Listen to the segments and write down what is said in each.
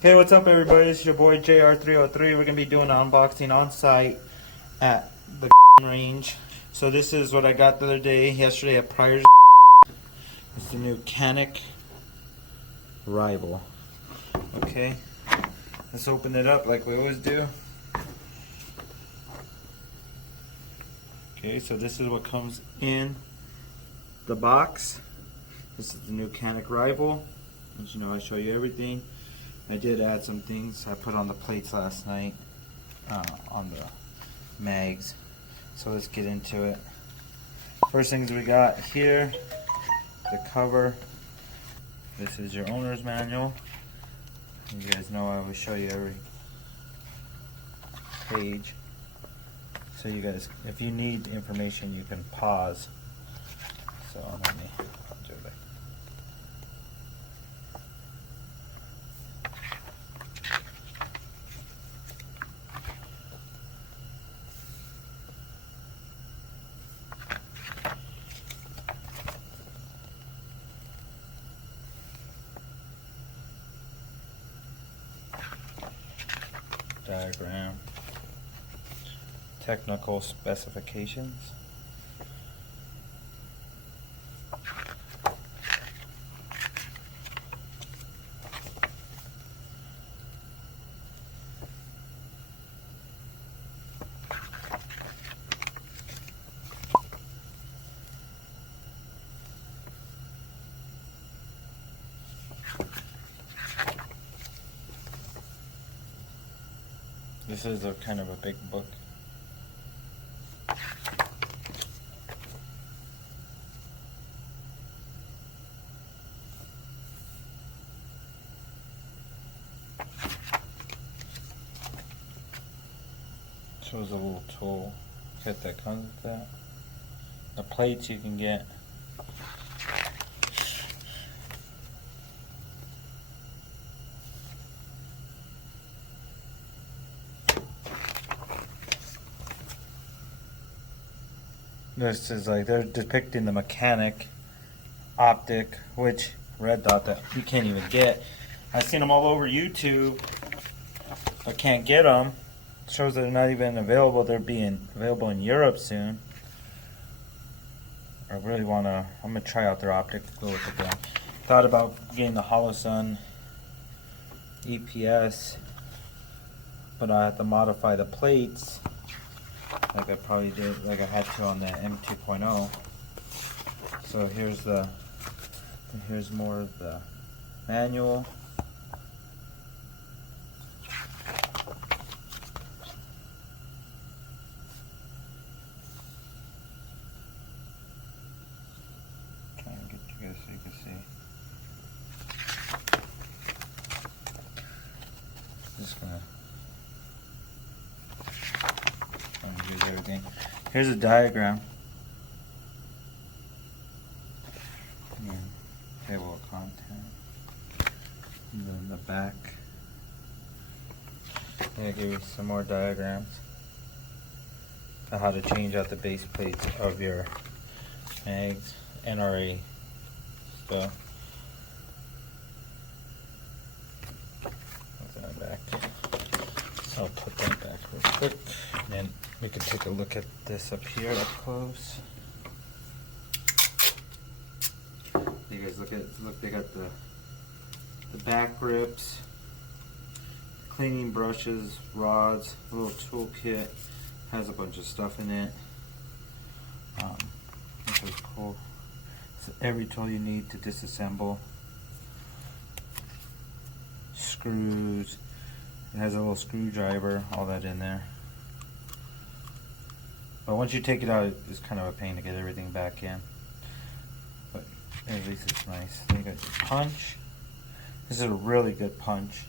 Hey, what's up everybody? It's your boy JR303. We're going to be doing an unboxing on site at the range. So this is what I got the other day, yesterday at Pryor's. It's the new Canik Rival. Okay, let's open it up like we always do. Okay, so this is what comes in the box. This is the new Canik Rival. As you know, I show you everything. I did add some things I put on the plates last night, on the mags. So let's get into it. First things we got here, the cover. This is your owner's manual. You guys know I will show you every page. So you guys, if you need information, you can pause. So let me do that. Diagram, technical specifications, this is a kind of a big book. Shows a little tool kit that comes with that. The plates you can get. This is like they're depicting the mechanic optic, which red dot that you can't even get. I've seen them all over YouTube, but can't get them. Shows that they're not even available. They're being available in Europe soon. I really wanna. I'm gonna try out their optic. Go with it down. Thought about getting the HoloSun EPS, but I have to modify the plates. Like I probably did, like I had to on the M2.0. So here's more of the manual. Try and get you guys so you can see. Just gonna use everything. Here's a diagram. Table of content. And then the back. I'm gonna give you some more diagrams on how to change out the base plates of your mags, NRA stuff. What's in the back? So I'll put that back real quick, and then we can take a look at this up here up close. You guys look, they got the back grips, cleaning brushes, rods, a little toolkit, has a bunch of stuff in it. This is cool. So every tool you need to disassemble. Screws. It has a little screwdriver, all that in there. But once you take it out, it's kind of a pain to get everything back in. But at least it's nice. Then you got your punch. This is a really good punch.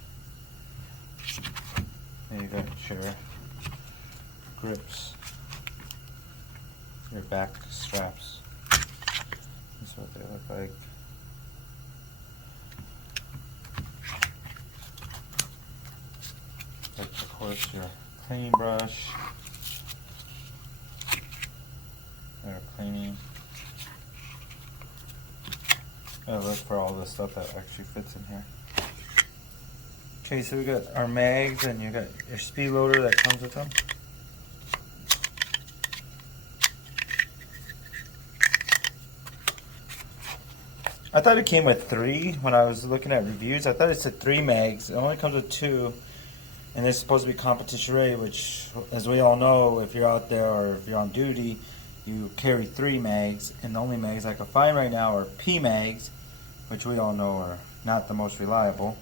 Then you got your grips, your back straps. That's what they look like. Like, of course, your cleaning brush, your cleaning. Gotta look for all the stuff that actually fits in here. Okay, so we got our mags and you got your speed loader that comes with them. I thought it came with 3 when I was looking at reviews. I thought it said 3 mags. It only comes with 2, and it's supposed to be competition ready, which, as we all know, if you're out there or if you're on duty, you carry 3 mags, and the only mags I can find right now are P mags, which we all know are not the most reliable.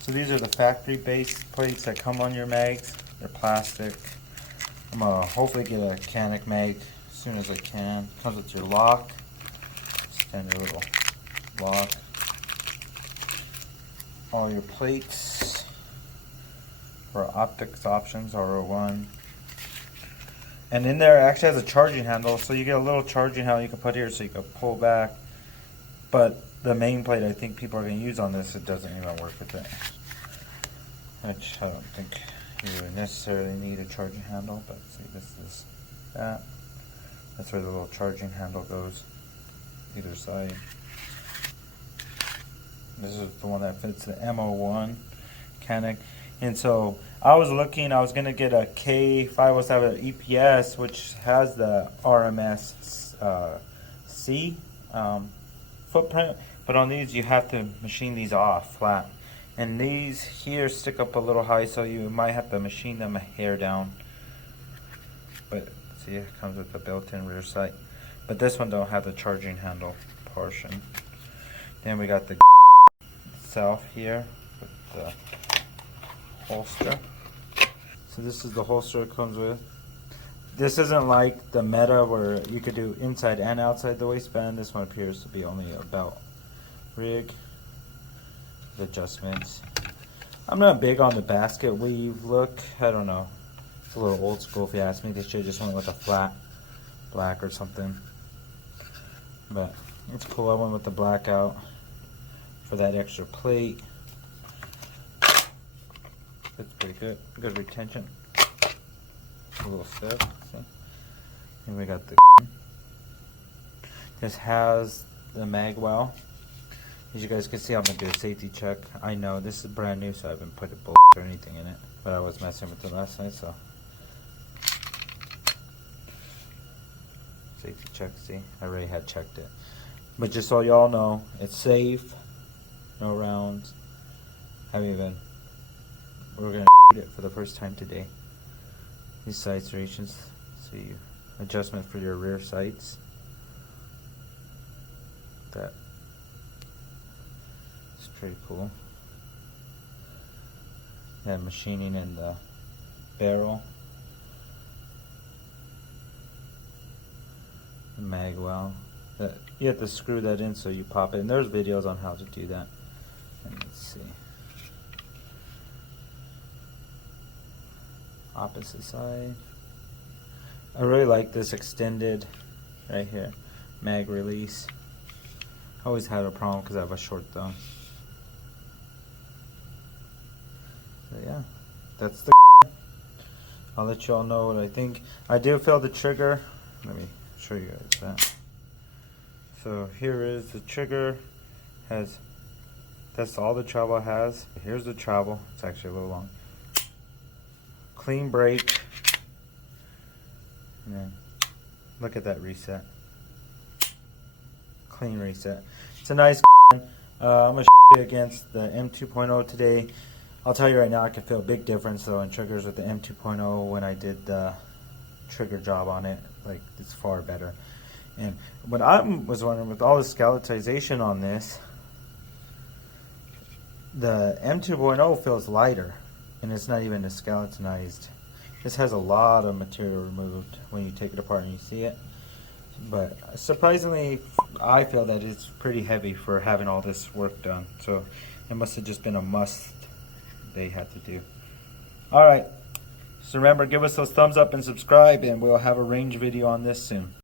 So these are the factory base plates that come on your mags. They're plastic. I'm gonna hopefully get a Canik mag as soon as I can. Comes with your lock, standard little lock. All your plates for optics options, R01. And in there it actually has a charging handle, so you get a little charging handle you can put here so you can pull back. But the main plate I think people are going to use on this, it doesn't even work with it. Which I don't think you would necessarily need a charging handle, but see, this is that. That's where the little charging handle goes, either side. This is the one that fits the MO1 Canik. And so I was looking, I was going to get a K507 EPS, which has the RMS C footprint, but on these you have to machine these off flat. And these here stick up a little high, so you might have to machine them a hair down. But see, it comes with a built-in rear sight. But this one don't have the charging handle portion. Then we got the itself here with the holster. So this is the holster it comes with. This isn't like the Meta where you could do inside and outside the waistband. This one appears to be only a belt rig. The adjustments. I'm not big on the basket weave look. I don't know. It's a little old school if you ask me. They should just went with a flat black or something. But it's cool. I went with the blackout for that extra plate. It's pretty good. Good retention. A little step. See? And we got the. This has the mag well. As you guys can see, I'm going to do a safety check. I know this is brand new, so I haven't put a bullet or anything in it. But I was messing with it last night, so. Safety check, see? I already had checked it. But just so y'all know, it's safe. No rounds. Haven't even. We're going to shoot it for the first time today. These sight serrations. See, adjustment for your rear sights. That. Pretty cool. And machining in the barrel. The mag well. You have to screw that in so you pop it. And there's videos on how to do that. And let's see. Opposite side. I really like this extended right here. Mag release. I always had a problem because I have a short thumb. So yeah, that's the. I'll let you all know what I think. I do feel the trigger. Let me show you guys that. So here is the trigger. That's all the travel has. Here's the travel. It's actually a little long. Clean brake. And then look at that reset. Clean reset. It's a nice. I'm gonna shoot against the M2.0 today. I'll tell you right now, I can feel a big difference though in triggers with the M2.0 when I did the trigger job on it. Like, it's far better. And what I was wondering, with all the skeletization on this, the M2.0 feels lighter, and it's not even as skeletonized. This has a lot of material removed when you take it apart and you see it. But surprisingly, I feel that it's pretty heavy for having all this work done. So it must have just been a must they had to do. Alright, so remember, give us those thumbs up and subscribe, and we'll have a range video on this soon.